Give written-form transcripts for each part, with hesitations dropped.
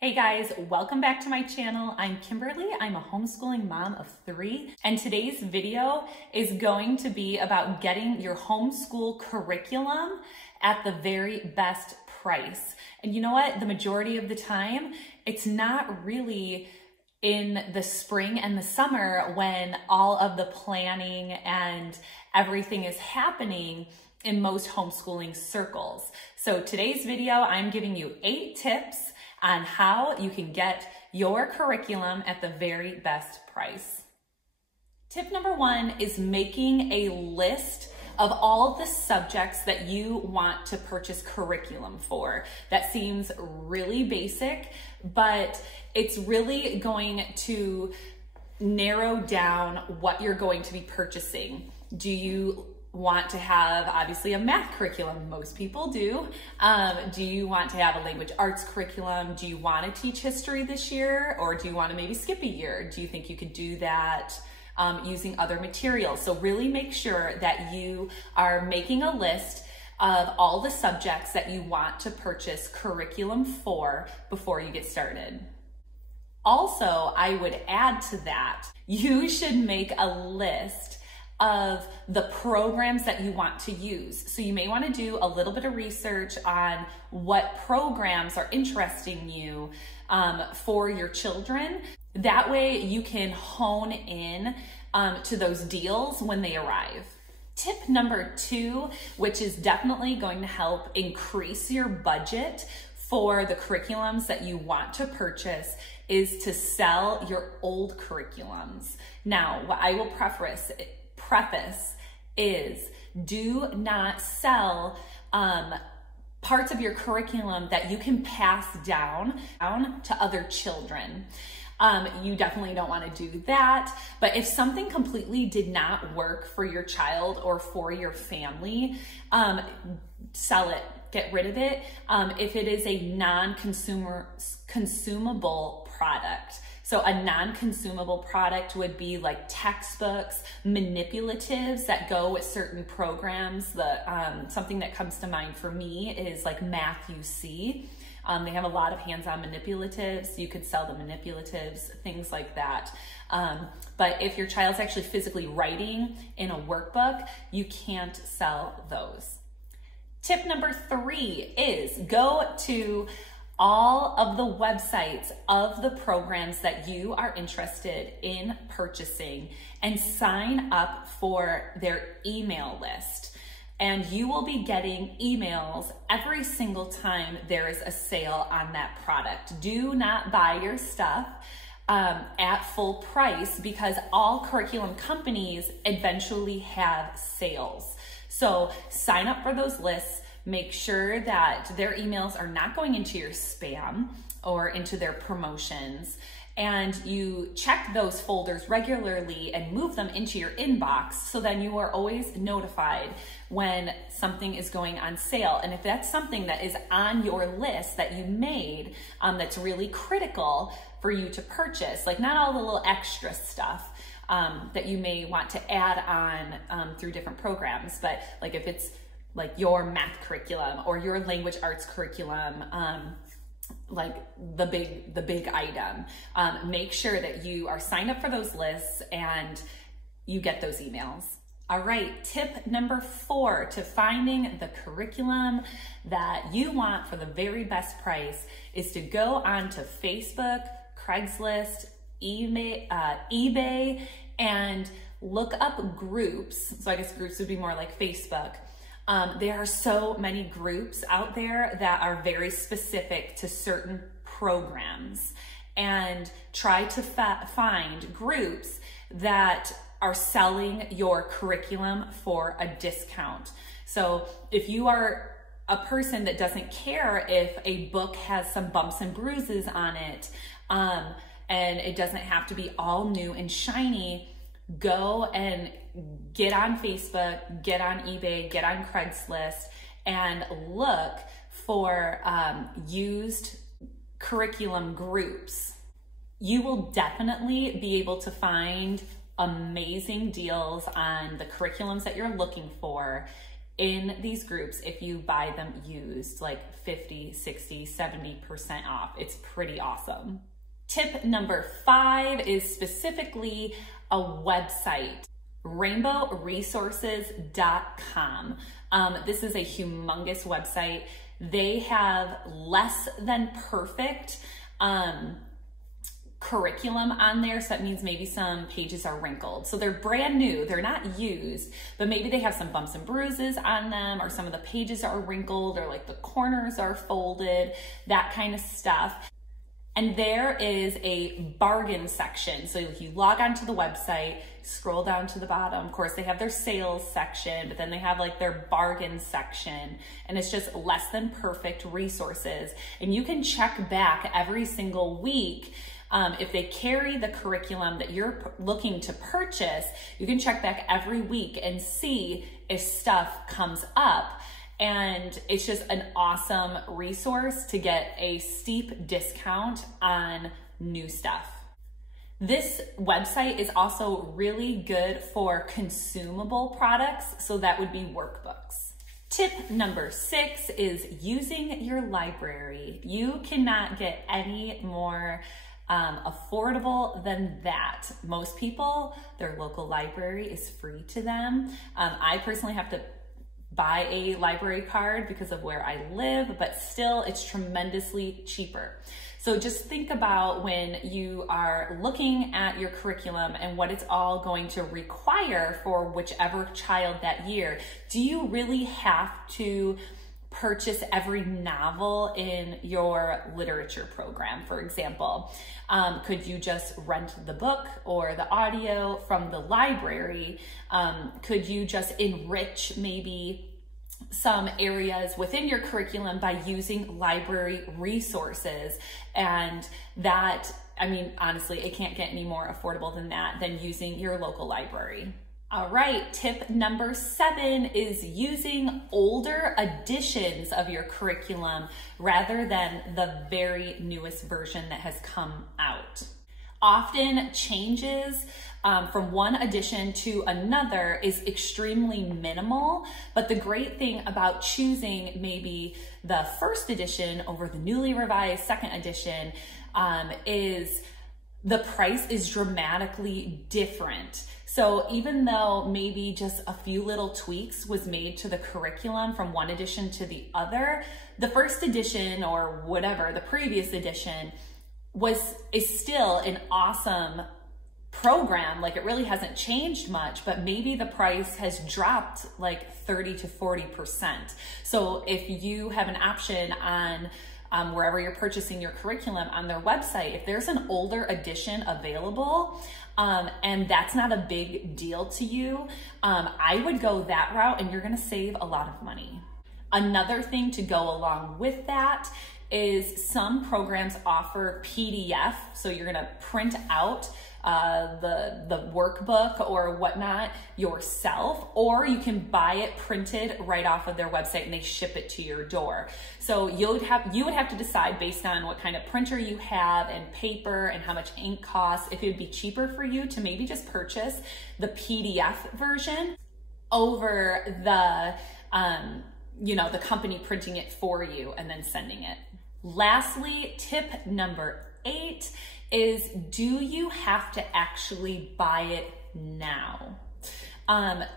Hey guys, welcome back to my channel. I'm Kimberly. I'm a homeschooling mom of 3, and today's video is going to be about getting your homeschool curriculum at the very best price. And you know what? The majority of the time, it's not really in the spring and the summer when all of the planning and everything is happening in most homeschooling circles. So today's video, I'm giving you 8 tips on how you can get your curriculum at the very best price. Tip number 1 is making a list of all the subjects that you want to purchase curriculum for. That seems really basic, but it's really going to narrow down what you're going to be purchasing. Do you want to have obviously a math curriculum? Most people do. Do you want to have a language arts curriculum? Do you want to teach history this year, or do you want to maybe skip a year? Do you think you could do that using other materials? So really make sure that you are making a list of all the subjects that you want to purchase curriculum for before you get started. Also, I would add to that, you should make a list of the programs that you want to use. So you may want to do a little bit of research on what programs are interesting you for your children. That way you can hone in to those deals when they arrive. Tip number 2, which is definitely going to help increase your budget for the curriculums that you want to purchase, is to sell your old curriculums. Now, what I will preface is, do not sell parts of your curriculum that you can pass down to other children. You definitely don't want to do that. But if something completely did not work for your child or for your family, sell it, get rid of it. If it is a consumable product. So a non-consumable product would be like textbooks, manipulatives that go with certain programs. Something that comes to mind for me is like Math UC. They have a lot of hands-on manipulatives. You could sell the manipulatives, things like that. But if your child's actually physically writing in a workbook, you can't sell those. Tip number 3 is go to all of the websites of the programs that you are interested in purchasing and sign up for their email list. And you will be getting emails every single time there is a sale on that product. Do not buy your stuff at full price, because all curriculum companies eventually have sales. So sign up for those lists. Make sure that their emails are not going into your spam or into their promotions, and you check those folders regularly and move them into your inbox, so then you are always notified when something is going on sale. And if that's something that is on your list that you made that's really critical for you to purchase, like not all the little extra stuff that you may want to add on through different programs, but like if it's like your math curriculum or your language arts curriculum, like the big item, make sure that you are signed up for those lists and you get those emails. All right, tip number 4 to finding the curriculum that you want for the very best price is to go on to Facebook, Craigslist, eBay, and look up groups. So I guess groups would be more like Facebook. There are so many groups out there that are very specific to certain programs, and try to find groups that are selling your curriculum for a discount. So if you are a person that doesn't care if a book has some bumps and bruises on it, and it doesn't have to be all new and shiny, go and get on Facebook, get on eBay, get on Craigslist, and look for used curriculum groups. You will definitely be able to find amazing deals on the curriculums that you're looking for in these groups if you buy them used, like 50, 60, 70% off. It's pretty awesome. Tip number 5 is specifically a website, rainbowresources.com. This is a humongous website. They have less than perfect curriculum on there, so that means maybe some pages are wrinkled. So they're brand new, they're not used, but maybe they have some bumps and bruises on them, or some of the pages are wrinkled, or like the corners are folded, that kind of stuff. And there is a bargain section. So if you log onto the website, scroll down to the bottom, of course they have their sales section, but then they have like their bargain section, and it's just less than perfect resources. And you can check back every single week. If they carry the curriculum that you're looking to purchase, you can check back every week and see if stuff comes up. And it's just an awesome resource to get a steep discount on new stuff. This website is also really good for consumable products, so that would be workbooks. Tip number 6 is using your library. You cannot get any more affordable than that. Most people, their local library is free to them. I personally have to buy a library card because of where I live, but still it's tremendously cheaper. So just think about when you are looking at your curriculum and what it's all going to require for whichever child that year. Do you really have to purchase every novel in your literature program, for example? Could you just rent the book or the audio from the library? Could you just enrich maybe some areas within your curriculum by using library resources? And that, I mean, honestly, it can't get any more affordable than that, than using your local library. All right, tip number 7 is using older editions of your curriculum rather than the very newest version that has come out. Often changes from one edition to another is extremely minimal, but the great thing about choosing maybe the first edition over the newly revised second edition is the price is dramatically different. So even though maybe just a few little tweaks was made to the curriculum from one edition to the other, the first edition or whatever, the previous edition is still an awesome program. Like, it really hasn't changed much, but maybe the price has dropped like 30 to 40%. So if you have an option on wherever you're purchasing your curriculum on their website, if there's an older edition available, and that's not a big deal to you, I would go that route, and you're gonna save a lot of money. Another thing to go along with that is some programs offer PDF, so you're gonna print out the workbook or whatnot yourself, or you can buy it printed right off of their website and they ship it to your door. So you would have to decide based on what kind of printer you have and paper and how much ink costs, if it would be cheaper for you to maybe just purchase the PDF version over the the company printing it for you and then sending it. Lastly, tip number 8 is, do you have to actually buy it now?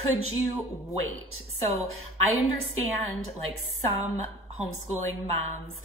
Could you wait? So I understand, like, some homeschooling moms,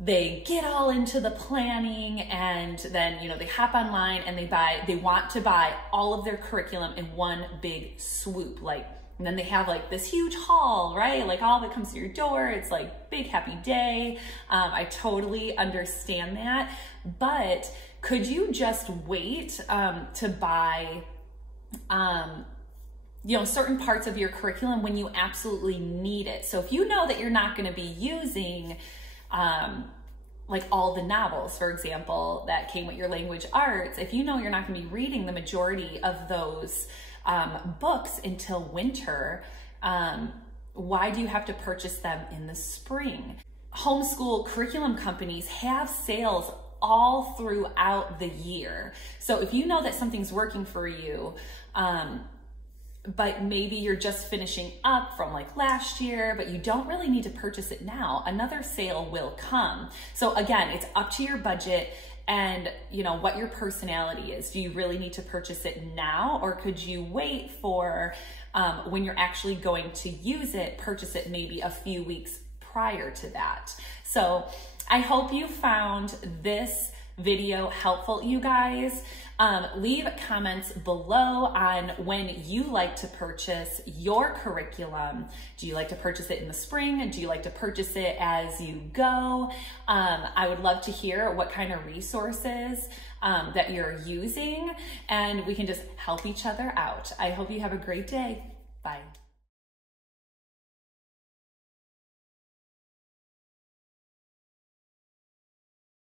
they get all into the planning, and then, they hop online and they want to buy all of their curriculum in one big swoop, and then they have like this huge haul, right? Like, all of it comes to your door. It's like big happy day. I totally understand that. But could you just wait to buy, certain parts of your curriculum when you absolutely need it? So if you know that you're not going to be using like all the novels, for example, that came with your language arts, if you know you're not going to be reading the majority of those books until winter, why do you have to purchase them in the spring? Homeschool curriculum companies have sales all throughout the year. So if you know that something's working for you, but maybe you're just finishing up from like last year, but you don't really need to purchase it now. Another sale will come. So again, it's up to your budget and what your personality is. Do you really need to purchase it now, or could you wait for when you're actually going to use it, purchase it maybe a few weeks prior to that? So I hope you found this video helpful, you guys. Leave comments below on when you like to purchase your curriculum. Do you like to purchase it in the spring? Do you like to purchase it as you go? I would love to hear what kind of resources that you're using, and we can just help each other out. I hope you have a great day. Bye.